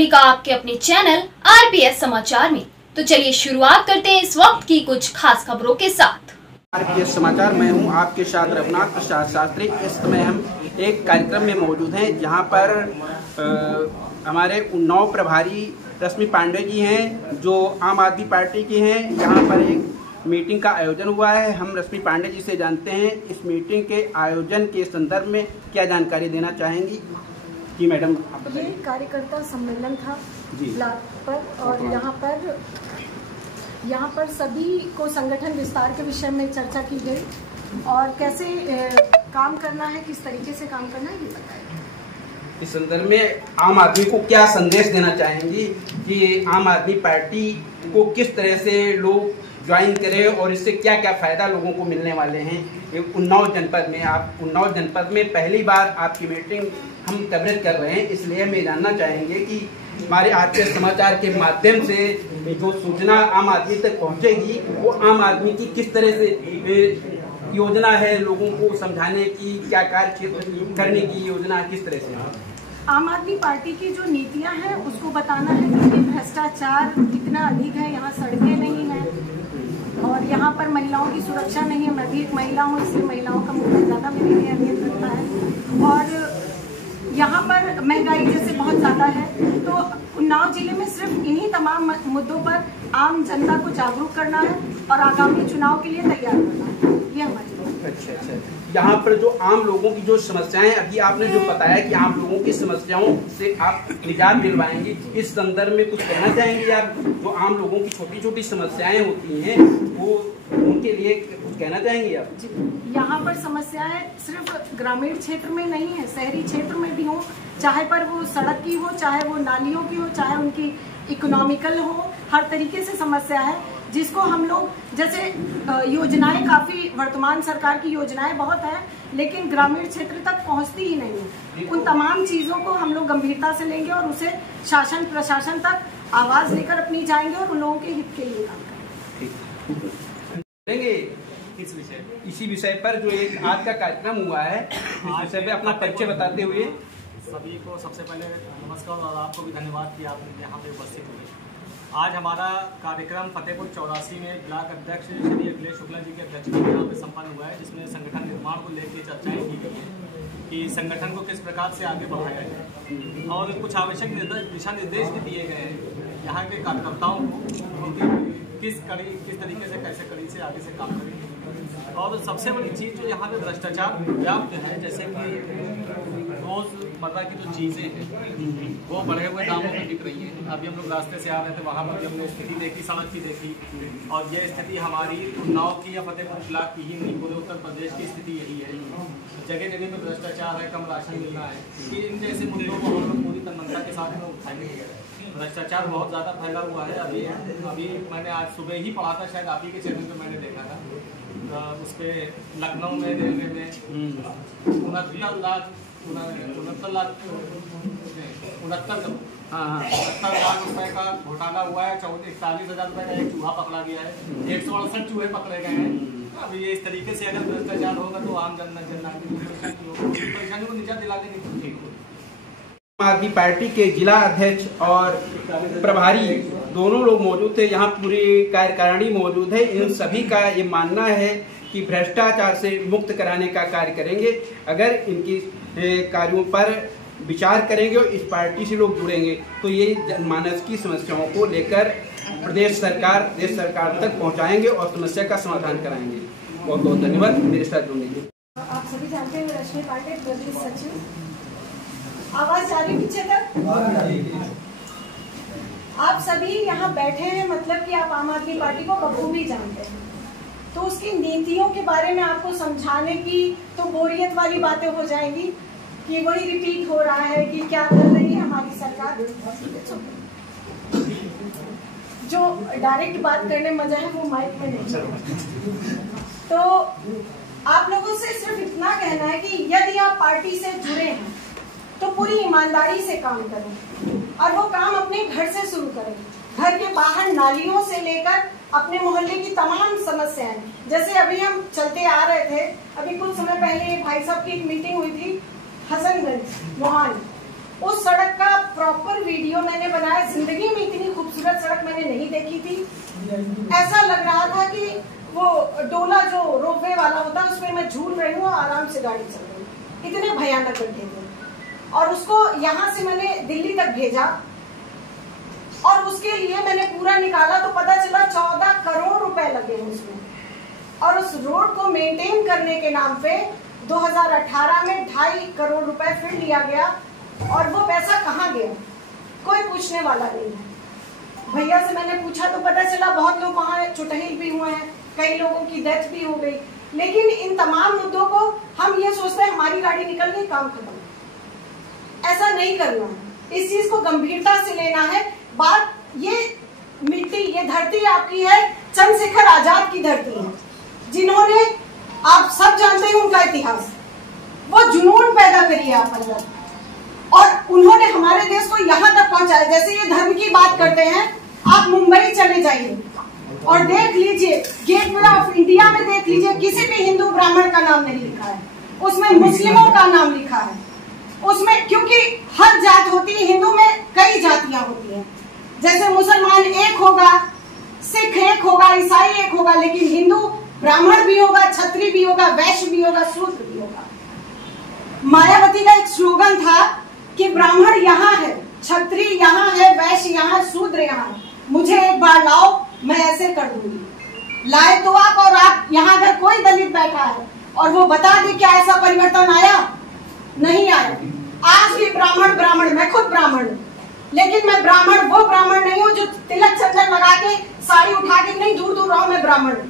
सभी का आपके अपने चैनल आरपीएस समाचार में। तो चलिए शुरुआत करते हैं इस वक्त की कुछ खास खबरों के साथ। आरपीएस समाचार, मैं हूं आपके साथ रघुनाथ प्रसाद शास्त्री। इस समय हम एक कार्यक्रम में मौजूद हैं जहां पर हमारे उन्नाव प्रभारी रश्मि पांडे जी हैं जो आम आदमी पार्टी की हैं। यहाँ पर एक मीटिंग का आयोजन हुआ है। हम रश्मि पांडे जी से जानते हैं इस मीटिंग के आयोजन के संदर्भ में क्या जानकारी देना चाहेंगी। जी मैडम, आप बताइए। ये कार्यकर्ता सम्मेलन था ब्लॉक पर, और यहाँ पर सभी को संगठन विस्तार के विषय में चर्चा की गई और कैसे काम करना है, किस तरीके से काम करना है, ये बताया। इस संदर्भ में आम आदमी को क्या संदेश देना चाहेंगी कि आम आदमी पार्टी को किस तरह से लोग ज्वाइन करें और इससे क्या क्या फायदा लोगों को मिलने वाले हैं। उन्नाव जनपद में, आप उन्नाव जनपद में पहली बार आपकी मीटिंग हम कवरेज कर रहे हैं, इसलिए हम ये जानना चाहेंगे कि हमारे आरपीएस समाचार के माध्यम से जो सूचना आम आदमी तक पहुंचेगी वो आम आदमी की किस तरह से योजना है, लोगों को समझाने की, क्या कार्य क्षेत्र करने की योजना किस तरह से। आम आदमी पार्टी की जो नीतियां हैं उसको बताना है कि भ्रष्टाचार कितना अधिक है, यहाँ सड़कें नहीं हैं और यहाँ पर महिलाओं की सुरक्षा नहीं है। मैं भी एक महिला हूँ, इसलिए महिलाओं का मुद्दा ज़्यादा मेरे लिए अहमियत रखता है। और यहाँ पर महंगाई जैसे बहुत ज़्यादा है, तो उन्नाव जिले में सिर्फ इन्हीं तमाम मुद्दों पर आम जनता को जागरूक करना है और आगामी चुनाव के लिए तैयार करना है, ये हमारी। अच्छा, यहाँ पर जो आम लोगों की जो समस्याएं, अभी आपने जो बताया कि आम लोगों की समस्याओं से आप निजात दिलवाएंगी, इस संदर्भ में कुछ कहना चाहेंगे आप? जो आम लोगों की छोटी छोटी समस्याएं होती हैं वो उनके लिए कुछ कहना चाहेंगे आप? यहाँ पर समस्याएं सिर्फ ग्रामीण क्षेत्र में नहीं है, शहरी क्षेत्र में भी हो, चाहे पर वो सड़क की हो, चाहे वो नालियों की हो, चाहे उनकी इकोनॉमिकल हो, हर तरीके से समस्या है जिसको हम लोग जैसे योजनाएं काफी, वर्तमान सरकार की योजनाएं बहुत है लेकिन ग्रामीण क्षेत्र तक पहुंचती ही नहीं है। उन तमाम चीजों को हम लोग गंभीरता से लेंगे और उसे शासन प्रशासन तक आवाज लेकर अपनी जाएंगे और उन लोगों के हित के लिए काम करेंगे। इसी विषय पर जो एक आज का कार्यक्रम हुआ है, इस विषय पे अपना परिचय बताते हुए। सभी को सबसे पहले नमस्कार और आपको भी धन्यवाद कि आप यहाँ पे उपस्थित हुए। आज हमारा कार्यक्रम फतेहपुर 84 में ब्लॉक अध्यक्ष श्री अखिलेश शुक्ला जी की अध्यक्षता में यहाँ पे संपन्न हुआ है, जिसमें संगठन निर्माण को लेकर चर्चाएं की गई हैं कि संगठन को किस प्रकार से आगे बढ़ाया जाए और कुछ आवश्यक दिशा निर्देश भी दिए गए हैं यहाँ के कार्यकर्ताओं को किस तरीके से, कैसे कड़ी से आगे से काम करें। और सबसे बड़ी चीज़ जो यहाँ पे भ्रष्टाचार व्याप्त है, जैसे कि रोजमर्रा की जो चीज़ें हैं वो बढ़े हुए दामों में बिक रही हैं। अभी हम लोग रास्ते से आ रहे थे, वहाँ पर भी हमने स्थिति देखी, सड़क की देखी, और ये स्थिति हमारी उन्नाव की या फतेहपुर ब्लॉक की ही नहीं, पूरे उत्तर प्रदेश की स्थिति यही है। जगह जगह में भ्रष्टाचार है, कम राशन मिल रहा है, कि इन जैसे मुद्दों को हम लोग पूरी तन्मयता के साथ में उठाएंगे। भ्रष्टाचार बहुत ज़्यादा फैला हुआ है। अभी मैंने आज सुबह ही पढ़ा था, शायद आप ही के चैनल पे मैंने देखा था, उस पर लखनऊ में रेलवे में 69 लाख रुपए का घोटाला हुआ है। 41,000 रुपए का एक चूहा पकड़ा गया है, 168 चूहे पकड़े गए हैं। अब ये इस तरीके से अगर भ्रष्टाचार होगा तो आम जनता परेशानी को निजात दिला देंगे। आम आदमी पार्टी के जिला अध्यक्ष और प्रभारी दोनों लोग मौजूद थे, यहाँ पूरी कार्यकारिणी मौजूद है। इन सभी का ये मानना है कि भ्रष्टाचार से मुक्त कराने का कार्य करेंगे। अगर इनकी कार्यों पर विचार करेंगे और इस पार्टी से लोग जुड़ेंगे तो ये जनमानस की समस्याओं को लेकर देश सरकार तक पहुँचाएंगे और समस्या का समाधान कराएंगे। बहुत बहुत धन्यवाद मेरे साथ जुड़ने के लिए। आप सभी जानते हैं रश्मि पांडे, प्रदेश सचिव। आवाज जा रही पीछे तक? आप सभी यहाँ बैठे हैं, मतलब कि आप आम आदमी पार्टी को बखूबी जानते हैं, तो उसकी नीतियों के बारे में आपको समझाने की तो बोरियत वाली बातें हो जाएंगी कि वही रिपीट हो रहा है कि क्या कर रही है हमारी सरकार। जो डायरेक्ट बात करने मजा है वो माइक में नहीं। तो आप लोगों से सिर्फ इतना कहना है कि यदि आप पार्टी से जुड़े हैं तो पूरी ईमानदारी से काम करें और वो काम अपने घर से शुरू करें। घर के बाहर नालियों से लेकर अपने मोहल्ले की तमाम समस्याएं, जैसे अभी हम चलते आ रहे थे, अभी कुछ समय पहले भाई साहब की एक मीटिंग हुई थी हसनगंज मोहान, उस सड़क का प्रॉपर वीडियो मैंने बनाया। जिंदगी में इतनी खूबसूरत सड़क मैंने नहीं देखी थी। ऐसा लग रहा था कि वो डोला जो रोपवे वाला होता है उसमें मैं झूल रही हूँ, आराम से गाड़ी चल रही है। इतने भयानक गड्ढे थे। और उसको यहाँ से मैंने दिल्ली तक भेजा और उसके लिए मैंने पूरा निकाला तो पता चला 14 करोड़ रुपए लगे उसमें। और उस रोड को मेंटेन करने के नाम पे 2018 में 2.5 करोड़ रुपए फिर लिया गया। और वो पैसा कहाँ गया कोई पूछने वाला नहीं है। भैया से मैंने पूछा तो पता चला बहुत लोग वहां चुटहिल भी हुए हैं, कई लोगों की डेथ भी हो गई। लेकिन इन तमाम मुद्दों को हम ये सोचते हैं हमारी गाड़ी निकल गई काम खत्म। ऐसा नहीं करना है, इस चीज को गंभीरता से लेना है। बात ये मिट्टी, ये धरती आपकी है, चंद्रशेखर आजाद की धरती है, जिन्होंने आप सब जानते हैं उनका इतिहास। वो जुनून पैदा करी है आप अंदर और उन्होंने हमारे देश को यहाँ तक पहुंचाया। जैसे ये धर्म की बात करते हैं, आप मुंबई चले जाइए और देख लीजिए, गेटवे ऑफ इंडिया में देख लीजिए, किसी भी हिंदू ब्राह्मण का नाम नहीं लिखा है, उसमें मुस्लिमों का नाम लिखा है उसमें, क्योंकि हर जात होती है। हिंदू में कई जातियां होती हैं, जैसे मुसलमान एक होगा, सिख एक होगा, ईसाई एक होगा, लेकिन हिंदू ब्राह्मण भी होगा, क्षत्रिय भी होगा, वैश्य भी होगा, शूद्र भी होगा। मायावती का एक स्लोगन था कि ब्राह्मण यहाँ है, क्षत्रिय यहाँ है, वैश्य यहाँ, शूद्र यहाँ है, मुझे एक बार लाओ मैं ऐसे कर दूंगी। लाए तो आप, और आप यहाँ अगर कोई दलित बैठा है और वो बता दे क्या ऐसा परिवर्तन आया? नहीं आया। आज भी ब्राह्मण, मैं खुद ब्राह्मण हूँ, लेकिन मैं ब्राह्मण वो ब्राह्मण नहीं हूँ जो तिलक चंदन लगा के साड़ी उठा के नहीं दूर दूर रहो। मैं ब्राह्मण हूँ,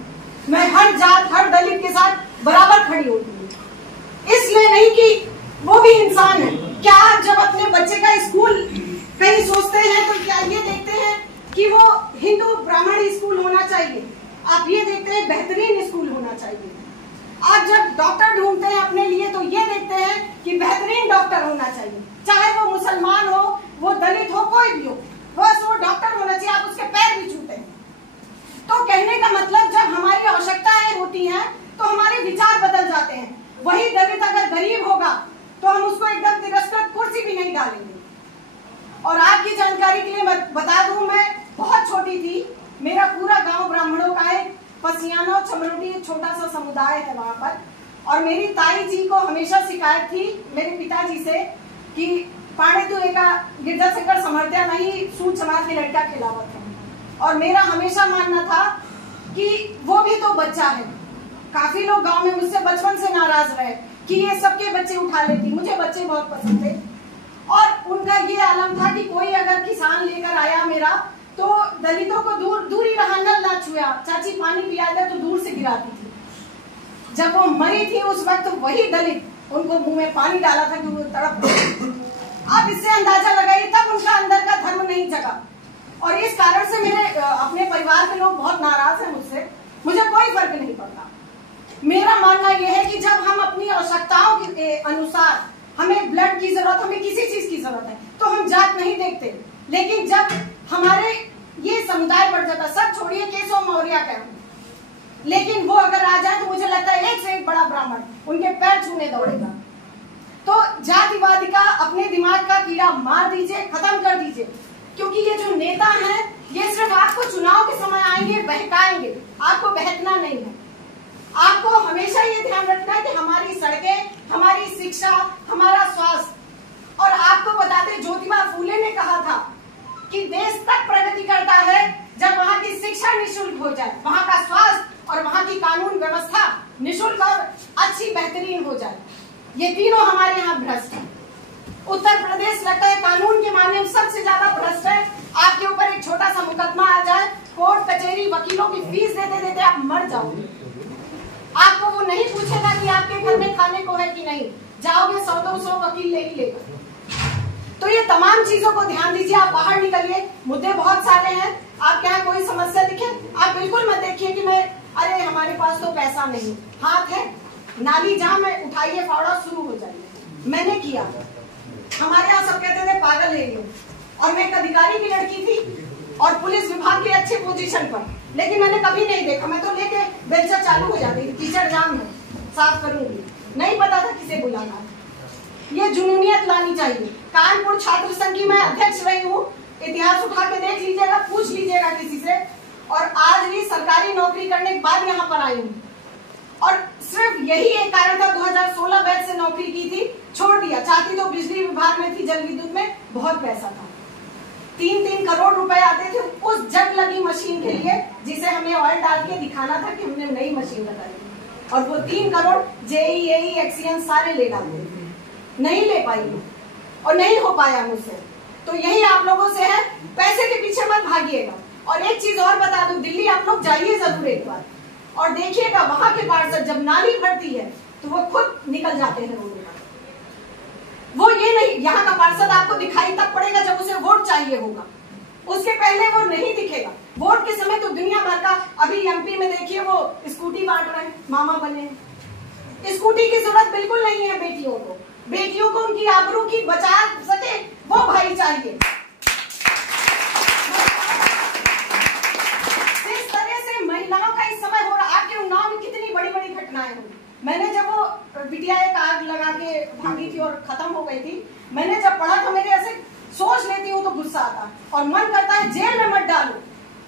मैं हर जात हर दलित के साथ बराबर खड़ी होती हूँ। इसलिए नहीं कि वो भी इंसान है। क्या आप जब अपने बच्चे का स्कूल कहीं सोचते हैं तो क्या ये देखते हैं कि वो हिंदू ब्राह्मण स्कूल होना चाहिए? आप ये देखते हैं बेहतरीन स्कूल होना चाहिए। आप जब डॉक्टर ढूंढते हैं अपने लिए तो ये देखते हैं कि बेहतरीन डॉक्टर होना चाहिए, चाहे वो मुसलमान हो, वो दलित हो, कोई भी हो, बस वो डॉक्टर होना चाहिए। आप उसके पैर भी छूते हैं। तो कहने का मतलब जब हमारी आवश्यकताएं होती हैं तो हमारे विचार बदल जाते हैं। वही दलित अगर गरीब होगा तो हम उसको एकदम तिरस्कृत कुर्सी भी नहीं डालेंगे। और आपकी जानकारी के लिए मैं बता दूं, मैं बहुत छोटी थी, मेरा पूरा गांव ब्राह्मणों का है, पसियाना और चमरोटी छोटा सा समुदाय है वहां पर। और मेरी ताई जी को हमेशा शिकायत थी मेरे पिताजी से कि पाणे तू एका गिरजा शंकर समर्थ्या नहीं, सूद समाज की लड़का खिलावत है। और मेरा हमेशा मानना था कि वो भी तो बच्चा है। काफी लोग गांव में मुझसे बचपन से नाराज रहे कि ये सबके बच्चे उठा लेती। मुझे बच्चे बहुत पसंद थे और उनका ये आलम था कि कोई अगर किसान लेकर आया मेरा तो दलितों को दूर ही रहा, नल ना छुआ, चाची पानी पिया दे तो दूर से गिराती थी। जब वो मरी थी उस वक्त वही दलित उनको मुंह में पानी डाला था कि वो तड़प। आप इससे अंदाजा लगाइए, तब उनका अंदर का धर्म नहीं जगा। और इस कारण से मेरे अपने परिवार के लोग बहुत नाराज हैं मुझसे। मुझे कोई फर्क नहीं पड़ता। मेरा मानना यह है कि जब हम अपनी आवश्यकताओं के अनुसार, हमें ब्लड की जरूरत, हमें किसी चीज की जरूरत है, तो हम जात नहीं देखते। लेकिन जब हमारे ये समुदाय बढ़ जाता, सब छोड़िए केशव मौर्य का, लेकिन वो अगर आ जाए तो मुझे लगता है एक से एक बड़ा ब्राह्मण उनके पैर छूने दौड़ेगा। तो जातिवादी का अपने दिमाग का कीड़ा मार दीजिए, खत्म कर दीजिए। क्योंकि ये जो नेता हैं ये सिर्फ आपको चुनाव के समय आएंगे, बहकाएंगे, आपको बहकना नहीं है। आपको हमेशा ये ध्यान रखना है कि हमारी सड़कें, हमारी शिक्षा, हमारा स्वास्थ्य। और आपको बताते ज्योतिबा फूले ने कहा था कि देश तक प्रगति करता है जब वहाँ की शिक्षा निःशुल्क हो जाए, वहाँ का स्वास्थ्य और वहाँ की कानून व्यवस्था निःशुल्क और अच्छी बेहतरीन हो जाए। ये तीनों हमारे यहाँ भ्रष्ट है। उत्तर प्रदेश लगता है कानून के मामले में सबसे ज्यादा भ्रष्ट है। आपके ऊपर एक छोटा सा मुकदमा आ जाए, कोर्ट कचहरी वकीलों की फीस देते देते आप मर जाओगे। आपको वो नहीं पूछेगा कि आपके घर में खाने को है कि नहीं, जाओगे 100-200 वकील ले ही लेगा। तो ये तमाम चीजों को ध्यान दीजिए। आप बाहर निकलिए, मुद्दे बहुत सारे हैं। आपके यहाँ कोई समस्या दिखे आप बिल्कुल मत देखिए कि मैं, अरे हमारे पास तो पैसा नहीं, हाथ है नाली जाम है, उठाइए फावड़ा, शुरू हो जाइए। मैंने किया। हमारे यहाँ सब कहते थे पागल है ये। और मैं एक अधिकारी की लड़की थी और पुलिस विभाग के अच्छे पोजीशन पर, लेकिन मैंने कभी नहीं देखा। मैं तो लेके बेलचा चालू हो जाती थी, कीचड़ जाम है, साफ करूंगी, नहीं पता था किसे बुलाना। ये जुनूनियत लानी चाहिए। कानपुर छात्र संघ की मैं अध्यक्ष रही हूँ, इतिहास उठा के देख लीजिएगा, पूछ लीजिएगा किसी से, और आज भी सरकारी नौकरी करने के बाद यहाँ पर आई हूँ। और सिर्फ यही एक कारण था, 2016 बैच से नौकरी की थी, छोड़ दिया। चाहती तो बिजली विभाग में थी, जल विद्युत में बहुत पैसा था, 3-3 करोड़ रुपए आते थे उस जग लगी मशीन के लिए, जिसे हमें ऑयल डाल के दिखाना था कि हमने नई मशीन लगाई, और वो 3 करोड़ जेई एई एक्सीएन सारे ले डालते थे। नहीं ले पाई और नहीं हो पाया मुझसे। तो यही आप लोगों से है, पैसे के पीछे मत भागिएगा। और एक चीज और बता दूं, दिल्ली आप लोग जाइए जरूर एक बार और देखिएगा, वहां के पार्षद जब नाली भरती है तो वो खुद निकल जाते हैं रोड पर। वो ये नहीं, यहाँ का पार्षद आपको दिखाई तब पड़ेगा जब उसे वोट चाहिए होगा, उसके पहले वो नहीं दिखेगा। वोट के समय तो दुनिया भर का, अभी एमपी में देखिए वो स्कूटी बांट रहे हैं, मामा बने हैं। स्कूटी की जरूरत बिल्कुल नहीं है बेटियों को। बेटियों को उनकी आबरू की बचा सके वो भाई चाहिए। जिस तरह से महिलाओं का इस समय हो रहा, आपके उन्नाव में कितनी बड़ी बड़ी घटनाएं हुई। मैंने जब वो बिटिया एक आग लगा के भागी थी और खत्म हो गई थी, मैंने जब पढ़ा था, मेरे ऐसे सोच लेती हूँ तो गुस्सा आता और मन करता है जेल में मत डालो,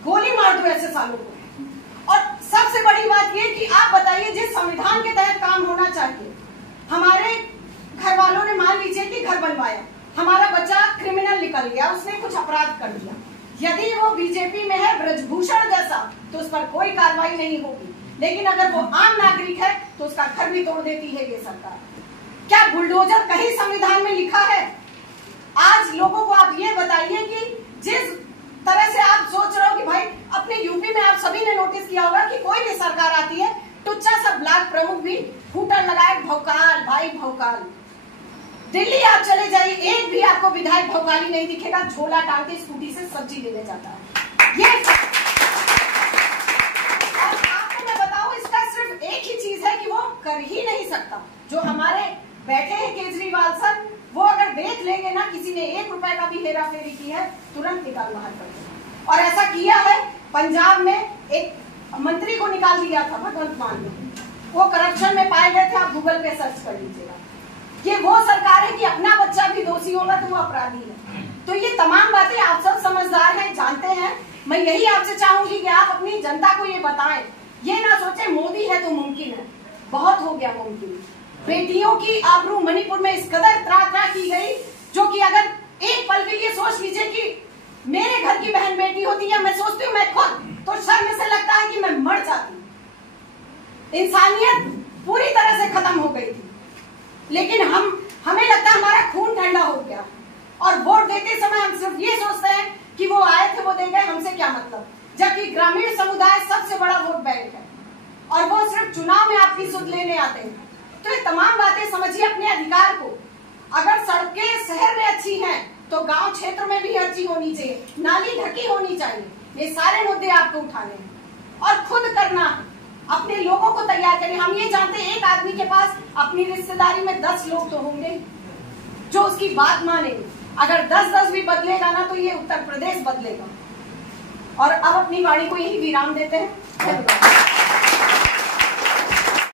गोली मार दो ऐसे सालों को। और सबसे बड़ी बात ये कि आप बताइए, जिस संविधान के तहत काम होना चाहिए, हमारे घर वालों ने मान लीजिए कि घर बनवाया, हमारा बच्चा क्रिमिनल निकल गया, उसने कुछ अपराध कर दिया, यदि वो बीजेपी में है ब्रजभूषण जैसा तो उस पर कोई कार्रवाई नहीं होगी, लेकिन अगर वो आम नागरिक है तो उसका घर भी तोड़ देती है ये सरकार। क्या बुलडोजर कहीं संविधान में लिखा है? आज लोगों को आप ये बताइए कि जिस तरह से आप सोच रहे हो कि भाई अपने यूपी में, आप सभी ने नोटिस किया होगा कि कोई भी सरकार आती है, टुच्चा सा ब्लॉक प्रमुख भी फूटर लगाए, भौकाल भाई भौकाल। दिल्ली आप चले जाइए, एक भी आपको विधायक भौकाली नहीं दिखेगा, झोला टांग के स्कूटी से सब्जी लेने जाता है। ये और आपको मैं बताऊं, इसका सिर्फ एक ही चीज है कि वो कर ही नहीं सकता। जो हमारे बैठे हैं केजरीवाल सर, वो अगर देख लेंगे ना किसी ने 1 रुपए का भी हेरा फेरी की है, तुरंत निकाल बाहर कर देंगे। और ऐसा किया है, पंजाब में एक मंत्री को निकाल दिया था भगवंत मान ने, वो करप्शन में पाए गए थे, आप गूगल पे सर्च कर लीजिएगा। ये वो सरकार है कि अपना बच्चा भी दोषी होगा तो वो अपराधी है। तो ये तमाम बातें आप सब समझदार हैं, जानते हैं। मैं यही आपसे चाहूंगी कि आप अपनी जनता को ये बताएं, ये ना सोचे मोदी है तो मुमकिन है, बहुत हो गया मुमकिन। बेटियों की आबरू मणिपुर में इस कदर त्राह की गई, जो कि अगर एक पल के लिए सोच लीजिए कि मेरे घर की बहन बेटी होती है, मैं सोचती हूँ मैं खुद, तो शर्म से लगता है कि मैं मर जाती। इंसानियत पूरी तरह से खत्म हो गई थी, लेकिन हमें लगता है हमारा खून ठंडा हो गया। और वोट देते समय हम सिर्फ ये सोचते हैं कि वो आए थे वो दे गए, हमसे क्या मतलब। जबकि ग्रामीण समुदाय सबसे बड़ा वोट बैंक है और वो सिर्फ चुनाव में आपकी सुध लेने आते हैं। तो ये तमाम बातें समझिए अपने अधिकार को। अगर सड़कें शहर में अच्छी हैं तो गांव क्षेत्र में भी अच्छी होनी चाहिए, नाली ढकी होनी चाहिए। ये सारे मुद्दे आपको उठाने हैं और खुद करना, अपने लोगों को तैयार करें। हम ये जानते हैं एक आदमी के पास अपनी रिश्तेदारी में 10 लोग तो होंगे जो उसकी बात मानेंगे। अगर 10-10 भी बदलेगा ना तो ये उत्तर प्रदेश बदलेगा। और अब अपनी वाणी को यही विराम देते हैं। धन्यवाद।